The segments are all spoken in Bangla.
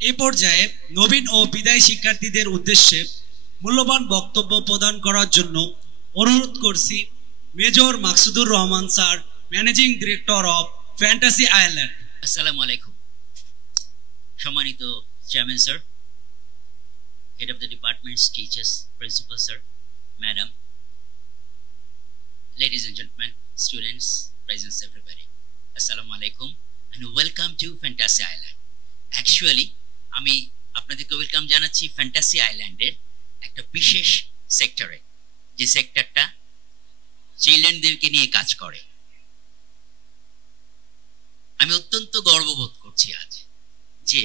এই পর্যায়ে নবীন ও বিদায়ী শিক্ষার্থীদের উদ্দেশ্যে মূল্যবান বক্তব্য প্রদান করার জন্য অনুরোধ করছি major Maksudur Rahman sir, managing director of fantasy island. আসসালামু আলাইকুম। সম্মানিত chairman sir, head of the departments, teachers, principal sir, madam, ladies and gentlemen, students, presents, everybody. Assalamu alaikum and welcome to Fantasy Island. Actually, আমি আপনাদেরকে ওয়েলকাম জানাচ্ছি ফ্যান্টাসি আইল্যান্ডের একটা বিশেষ সেক্টরে, যে সেক্টরটা চিলড্রেনদেরকে নিয়ে কাজ করে। আমি অত্যন্ত গর্ববোধ করছি আজ যে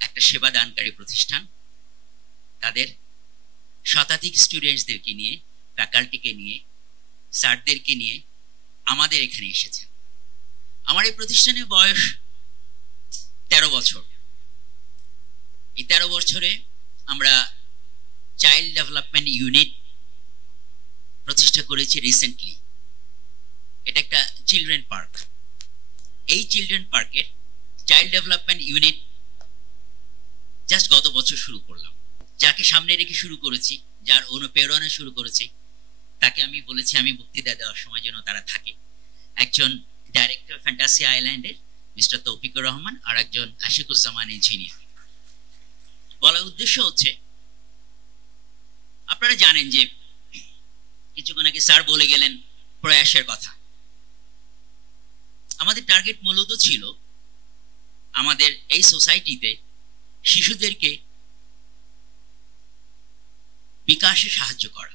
একটা সেবা দানকারী প্রতিষ্ঠান তাদের শতাধিক স্টুডেন্টসদেরকে নিয়ে, ফ্যাকাল্টিকে নিয়ে, স্যারদেরকে নিয়ে আমাদের এখানে এসেছেন। আমার এই প্রতিষ্ঠানের বয়স 13 বছর। এই 13 বছরে আমরা চাইল্ড ডেভেলপমেন্ট ইউনিট প্রতিষ্ঠা করেছি রিসেন্টলি। এটা একটা চিলড্রেন পার্ক। এই চিলড্রেন পার্কের চাইল্ড ডেভেলপমেন্ট ইউনিট জাস্ট গত বছর শুরু করলাম। যাকে সামনে রেখে শুরু করেছি, যার অনুপ্রেরণা শুরু করেছি, তাকে আমি বলেছি আমি বক্তৃতা দেওয়ার সময় যেন তারা থাকে। একজন ডাইরেক্টর ফ্যান্টাসি আইল্যান্ডের মিস্টার তৌফিকুর রহমান, আর একজন আশিকুজ্জামান ইঞ্জিনিয়ার। বলার উদ্দেশ্য হচ্ছে, আপনারা জানেন যে কিছুক্ষণ আগে স্যার বলে গেলেন প্রয়াসের কথা। আমাদের টার্গেট মূলত ছিল আমাদের এই সোসাইটিতে শিশুদেরকে বিকাশে সাহায্য করা,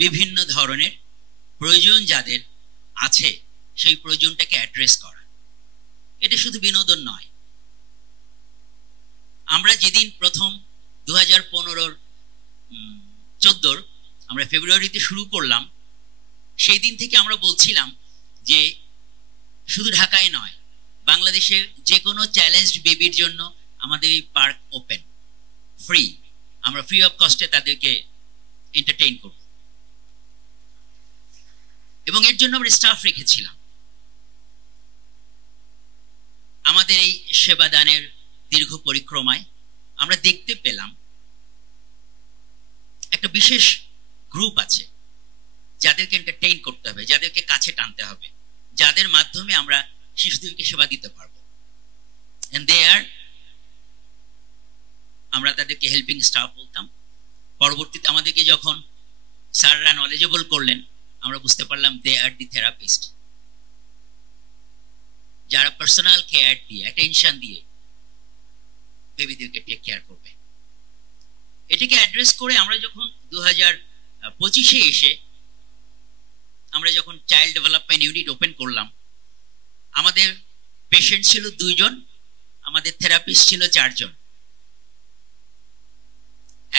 বিভিন্ন ধরনের প্রয়োজন যাদের আছে সেই প্রয়োজনটাকে অ্যাড্রেস করা। এটা শুধু বিনোদন নয়। আমরা যেদিন প্রথম 2015-14 আমরা ফেব্রুয়ারিতে শুরু করলাম, সেই দিন থেকে আমরা বলছিলাম যে শুধু ঢাকায় নয়, বাংলাদেশের যে কোনো চ্যালেঞ্জড বেবির জন্য আমাদের এই পার্ক ওপেন, ফ্রি। আমরা ফ্রি অফ কস্টে তাদেরকে এন্টারটেইন করব, এবং এর জন্য আমরা স্টাফ রেখেছিলাম। আমাদের এই সেবা দানের দীর্ঘ পরিক্রমায় আমরা দেখতে পেলাম একটা বিশেষ গ্রুপ আছে যাদেরকে এন্টারটেইন করতে হবে, যাদেরকে কাছে টানতে হবে, যাদের মাধ্যমে আমরা শিশুদেরকে সেবা দিতে পারবো। আমরা তাদেরকে হেল্পিং স্টাফ বলতাম। পরবর্তীতে আমাদেরকে যখন স্যাররা নলেজেবল করলেন, আমরা বুঝতে পারলাম দে আর দি থেরাপিস্ট, যারা পার্সোনাল কেয়ার দিয়ে, অ্যাটেনশন দিয়ে বেবিদেরকে টেক কেয়ার করবে। এটাকে অ্যাড্রেস করে আমরা যখন 2025-এ এসে আমরা যখন চাইল্ড ডেভেলপমেন্ট ইউনিট ওপেন করলাম, আমাদের পেশেন্ট ছিল 2 জন, আমাদের থেরাপিস্ট ছিল 4 জন।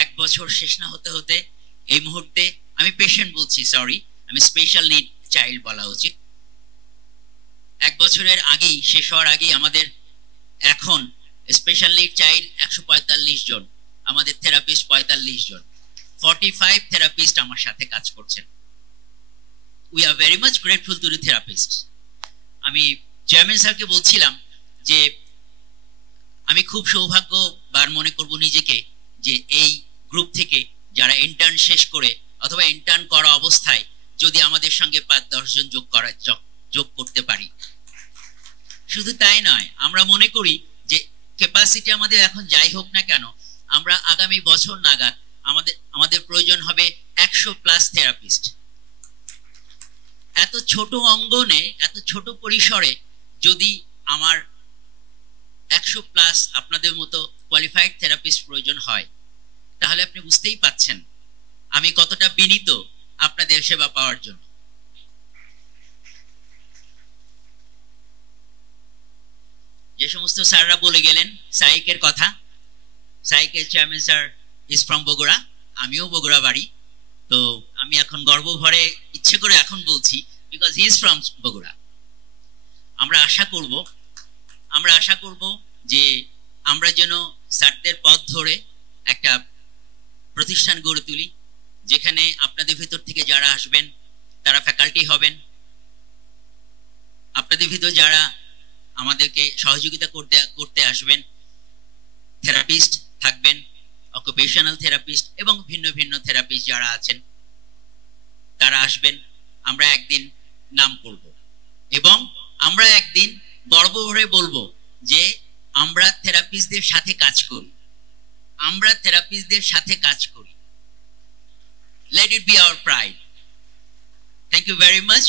1 বছর শেষ না হতে হতে এই মুহূর্তে, আমি পেশেন্ট বলছি, সরি, আমি স্পেশাল নিড চাইল্ড বলা উচিত। 1 বছরের আগেই, শেষ হওয়ার আগেই আমাদের এখন স্পেশাল নিড চাইল্ড 145 জন, আমাদের থেরাপিস্ট 45 জন। 45 থেরাপিস্ট আমার সাথে কাজ করছেন। We are very much grateful to the therapist. আমি চেয়ারম্যান স্যারকে বলছিলাম যে আমি খুব সৌভাগ্যবান মনে করব নিজেকে, যে এই গ্রুপ থেকে যারা ইন্টার্ন শেষ করে অথবা ইন্টার্ন করা অবস্থায় যদি আমাদের সঙ্গে 5-10 জন যোগ করতে পারি। শুধু তাই নয়, আমরা মনে করি যে ক্যাপাসিটি আমাদের এখন যাই হোক না কেন, আমরা আগামী বছর নাগাদ আমাদের প্রয়োজন হবে 100+ থেরাপিস্ট। এত ছোট অঙ্গনে, এত ছোট পরিসরে যদি আমার 100+ আপনাদের মতো কোয়ালিফাইড থেরাপিস্ট প্রয়োজন হয়, তাহলে আপনি বুঝতেই পাচ্ছেন আমি কতটা বিনীত আপনাদের সেবা পাওয়ার জন্য। যে সমস্ত স্যাররা বলে গেলেন সাইকের কথা, সাইকের chairman sir is from Bogura, আমিও বগুড়া বাড়ি। তো আমি এখন গর্ব ভরে ইচ্ছে করে এখন বলছি, because he is from Bogura. আমরা আশা করব যে আমরা যেন স্যারদের পথ ধরে একটা প্রতিষ্ঠান গড়ে তুলি, যেখানে আপনাদের ভিতর থেকে যারা আসবেন তারা ফ্যাকাল্টি হবেন, আপনাদের ভিতর যারা আমাদেরকে সহযোগিতা করতে আসবেন থেরাপিস্ট থাকবেন, অকুপেশনাল থেরাপিস্ট এবং ভিন্ন ভিন্ন থেরাপিস্ট যারা আছেন তারা আসবেন। আমরা একদিন নাম করব এবং আমরা একদিন গর্ব ভরে বলবো যে আমরা থেরাপিস্টদের সাথে কাজ করি, আমরা থেরাপিস্টদের সাথে কাজ করি। Let it be our pride. Thank you very much.